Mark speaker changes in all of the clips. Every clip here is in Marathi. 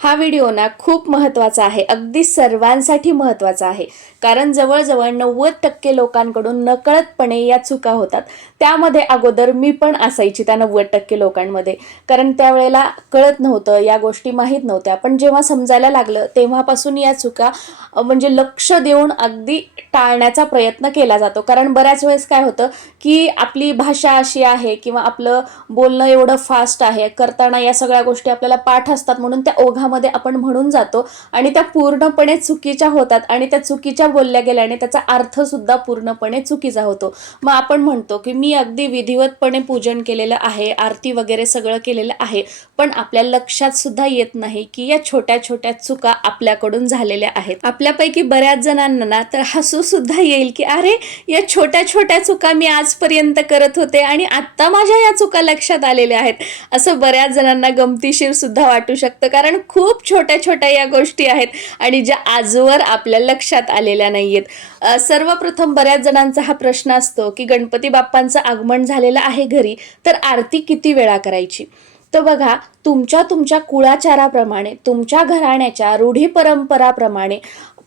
Speaker 1: हा व्हिडिओ ना खूप महत्त्वाचा आहे. अगदी सर्वांसाठी महत्त्वाचा आहे. कारण जवळजवळ नव्वद टक्के लोकांकडून नकळतपणे या चुका होतात. त्यामध्ये अगोदर मी पण असायची त्या नव्वद टक्के लोकांमध्ये. कारण त्यावेळेला कळत नव्हतं या गोष्टी माहीत नव्हत्या. पण जेव्हा समजायला लागलं तेव्हापासून या चुका म्हणजे लक्ष देऊन अगदी टाळण्याचा प्रयत्न केला जातो. कारण बऱ्याच वेळेस काय होतं की आपली भाषा अशी आहे किंवा आपलं बोलणं एवढं फास्ट आहे करताना या सगळ्या गोष्टी आपल्याला पाठ असतात म्हणून त्या ओघामध्ये आपण म्हणून जातो आणि त्या पूर्णपणे चुकीच्या होतात आणि त्या चुकीच्या बोलल्या गेल्याने त्याचा अर्थ सुद्धा पूर्णपणे चुकीचा होतो. मग आपण म्हणतो की मी अगदी विधिवतपणे पूजन केलेलं आहे आरती वगैरे सगळं केलेलं आहे पण आपल्या लक्षात सुद्धा येत नाही की या छोट्या छोट्या चुका आपल्याकडून झालेल्या आहेत. आपल्यापैकी बऱ्याच जणांना ना तर हसू सुद्धा येईल की अरे या छोट्या छोट्या चुका मी आजपर्यंत करत होते आणि आत्ता माझ्या या चुका लक्षात आलेल्या आहेत. असं बऱ्याच जणांना गमतीशीर सुद्धा वाटू शकतं. कारण खूप खूप छोट्या छोट्या या गोष्टी आहेत आणि ज्या आजवर आपल्या लक्षात आलेल्या नाहीयेत. सर्वप्रथम बऱ्याच जणांचा हा प्रश्न असतो की गणपती बाप्पांचं आगमन झालेलं आहे घरी तर आरती किती वेळा करायची? तर बघा तुमच्या तुमच्या कुळाचाराप्रमाणे तुमच्या घराण्याच्या रूढी परंपराप्रमाणे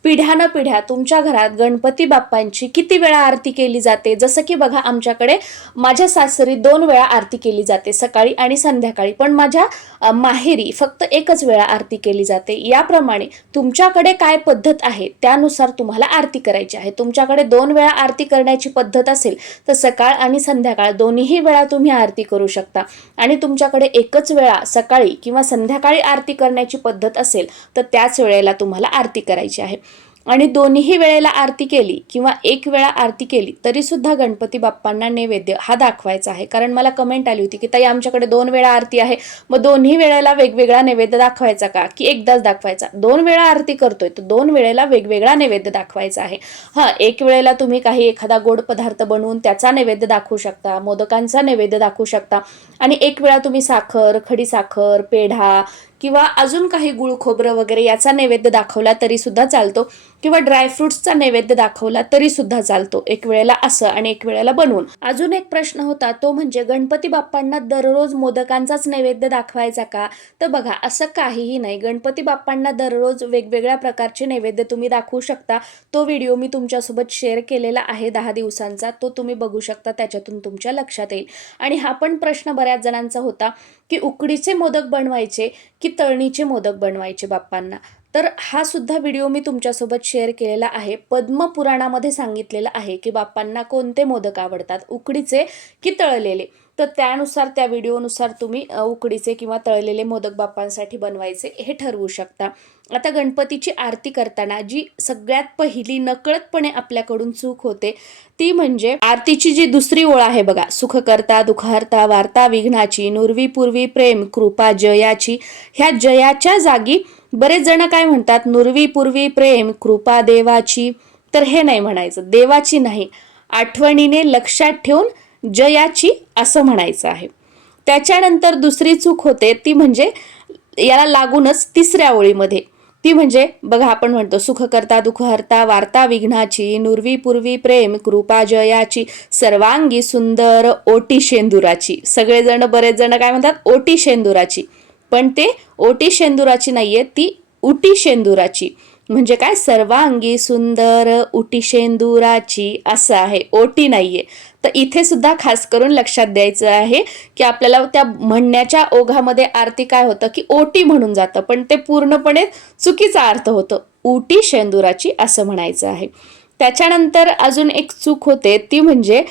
Speaker 1: पिढ्यानं पिढ्या तुमच्या घरात गणपती बाप्पांची किती वेळा आरती केली जाते? जसं की बघा आमच्याकडे माझ्या सासरी दोन वेळा आरती केली जाते सकाळी आणि संध्याकाळी. पण माझ्या माहेरी फक्त एकच वेळा आरती केली जाते. याप्रमाणे तुमच्याकडे काय पद्धत आहे? त्यानुसार तुम्हाला आरती करायची आहे. तुमच्याकडे दोन वेळा आरती करण्याची पद्धत असेल तर सकाळ आणि संध्याकाळ दोन्हीही वेळा तुम्ही आरती करू शकता. आणि तुमच्याकडे एकच वेळा सकाळी किंवा संध्याकाळी आरती करण्याची पद्धत असेल तर त्याच वेळेला तुम्हाला आरती करायची आहे. आणि दोन्ही वेळेला आरती केली किंवा एक वेळा आरती केली तरी सुद्धा गणपती बाप्पांना नैवेद्य हा दाखवायचा आहे. कारण मला कमेंट आली होती की ताई आमच्याकडे दोन वेळा आरती आहे. मग दोन्ही वेळेला वेगवेगळा नैवेद्य दाखवायचा का? की एकदाच दाखवायचा. दोन वेळा आरती करतोय तर दोन वेळेला वेगवेगळा नैवेद्य दाखवायचा आहे. हां एक वेळेला तुम्ही काही एखादा गोड पदार्थ बनवून त्याचा नैवेद्य दाखवू शकता मोदकांचा नैवेद्य दाखवू शकता. आणि एक वेळा तुम्ही साखर खडी साखर पेढा किंवा अजून काही गुळ खोबरं वगैरे याचा नैवेद्य दाखवला तरी सुद्धा चालतो. किंवा ड्रायफ्रुट्सचा नैवेद्य दाखवला तरी सुद्धा चालतो. एक वेळेला असं आणि एक वेळेला बनवून. अजून एक प्रश्न होता तो म्हणजे गणपती बाप्पांना दररोज मोदकांचाच नैवेद्य दाखवायचा का? तर बघा असं काहीही नाही. गणपती बाप्पांना दररोज वेगवेगळ्या प्रकारचे नैवेद्य तुम्ही दाखवू शकता. तो व्हिडिओ मी तुमच्यासोबत शेअर केलेला आहे दहा दिवसांचा. तो तुम्ही बघू शकता त्याच्यातून तुमच्या लक्षात येईल. आणि हा पण प्रश्न बऱ्याच जणांचा होता की उकडीचे मोदक बनवायचे की तळणीचे मोदक बनवायचे बाप्पांना. तर हा सुद्धा व्हिडिओ मी तुमच्यासोबत शेअर केलेला आहे. पद्मपुराणामध्ये सांगितलेलं आहे की बाप्पांना कोणते मोदक आवडतात? उकडीचे की तळलेले? तर त्यानुसार त्या व्हिडिओनुसार तुम्ही उकडीचे किंवा तळलेले मोदक बाप्पांसाठी बनवायचे हे ठरवू शकता. आता गणपतीची आरती करताना जी सगळ्यात पहिली नकळतपणे आपल्याकडून चूक होते ती म्हणजे आरतीची जी दुसरी ओळ आहे बघा सुख करता दुखहर्ता वार्ता विघ्नाची नुरवी पूर्वी प्रेम कृपा जयाची ह्या जयाच्या जागी बरेच जण काय म्हणतात नुरवी पूर्वी प्रेम कृपा देवाची. तर हे नाही म्हणायचं देवाची नाही आठवणीने लक्षात ठेवून जयाची असं म्हणायचं आहे. त्याच्यानंतर दुसरी चूक होते ती म्हणजे याला लागूनच तिसऱ्या ओळीमध्ये. ती म्हणजे बघा आपण म्हणतो सुख करता दुःख हरता वार्ता विघ्नाची नुरवी पूर्वी प्रेम कृपा जयाची सर्वांगी सुंदर ओटी शेंदुराची. सगळेजण बरेच जण काय म्हणतात? ओटी शेंदुराची. पण ते ओटी शेंदुराची नाहीये ती उटी शेंदुराची. म्हणजे काय? सर्वांगी सुंदर उटी शेंदुराची असं आहे. ओटी नाहीये. तर इथे सुद्धा खास करून लक्षात द्यायचं आहे की आपल्याला त्या म्हणण्याच्या ओघामध्ये आरती काय होतं की ओटी म्हणून जातं पण ते पूर्णपणे चुकीचा अर्थ होतं. उटी शेंदुराची असं म्हणायचं आहे. त्याच्यानंतर अजून एक चूक होते ती म्हणजे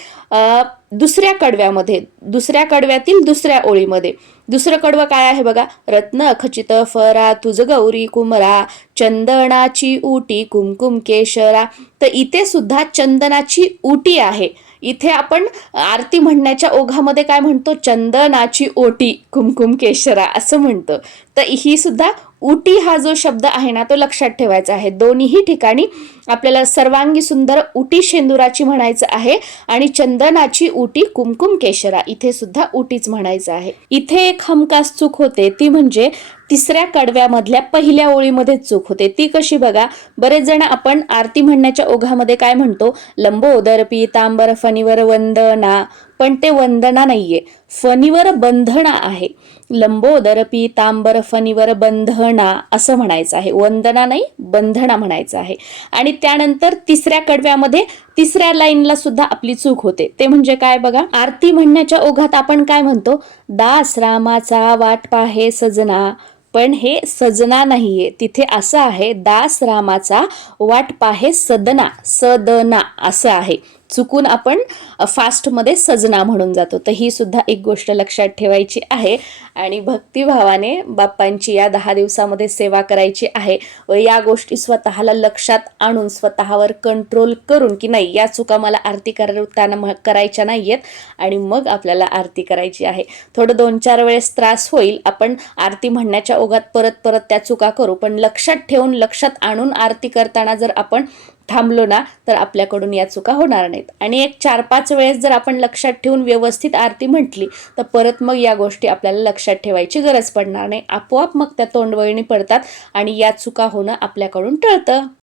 Speaker 1: दुसऱ्या कडव्यामध्ये दुसऱ्या कडव्यातील दुसऱ्या ओळीमध्ये. दुसरं कडवं काय आहे बघा? रत्न खचित फरा तुझ गौरी कुमरा चंदनाची उटी कुमकुम केशरा. तर इथे सुद्धा चंदनाची उटी आहे. इथे आपण आरती म्हणण्याच्या ओघामध्ये काय म्हणतो? चंदनाची ओटी कुमकुम केशरा असं म्हणतो. तर ही सुद्धा उटी हा जो शब्द आहे ना तो लक्षात ठेवायचा आहे. दोन्हीही ठिकाणी आपल्याला सर्वांगी सुंदर उटी शेंदुराची म्हणायचं आहे आणि चंदनाची उटी कुमकुम केशरा इथे सुद्धा उटीच म्हणायचं आहे. इथे एक हमखास चूक होते ती म्हणजे तिसऱ्या कडव्यामधल्या पहिल्या ओळीमध्ये चूक होते. ती कशी बघा? बरेच जण आपण आरती म्हणण्याच्या ओघामध्ये काय म्हणतो? लंबोदर पीतांबर फणीवर वंदना. पण ते वंदना नाहीये. फणीवर बंधना आहे. लंबोदर पीतांबर फणीवर बंधना असं म्हणायचं आहे. वंदना नाही बंधना म्हणायचं आहे. आणि त्यानंतर तिसऱ्या कडव्यामध्ये तिसऱ्या लाईनला सुद्धा आपली चूक होते. ते म्हणजे काय बघा? आरती म्हणण्याच्या ओघात आपण काय म्हणतो? दास रामाचा वाट पाहे सजना. पण हे सजना नाहीये. तिथे असं आहे दास रामाचा वाट पाहे सदना सदना असं आहे. चुकून आपण फास्टमध्ये सजना म्हणून जातो. तर ही सुद्धा एक गोष्ट लक्षात ठेवायची आहे. आणि भक्तिभावाने बाप्पांची या दहा दिवसामध्ये सेवा करायची आहे. व या गोष्टी स्वतःला लक्षात आणून स्वतःवर कंट्रोल करून की नाही या चुका मला आरती करताना म- करायच्या नाही आहेत आणि मग आपल्याला आरती करायची आहे. थोडं दोन चार वेळेस त्रास होईल. आपण आरती म्हणण्याच्या ओघात परत परत त्या चुका करू. पण लक्षात ठेवून लक्षात आणून आरती करताना जर आपण थांबलो ना तर आपल्याकडून या चुका होणार नाहीत. आणि एक चार पाच वेळेस जर आपण लक्षात ठेवून व्यवस्थित आरती म्हटली तर परत मग या गोष्टी आपल्याला लक्षात ठेवायची गरज पडणार नाही. आपोआप मग त्या तोंडवळणी पडतात आणि या चुका होणं आपल्याकडून टळतं.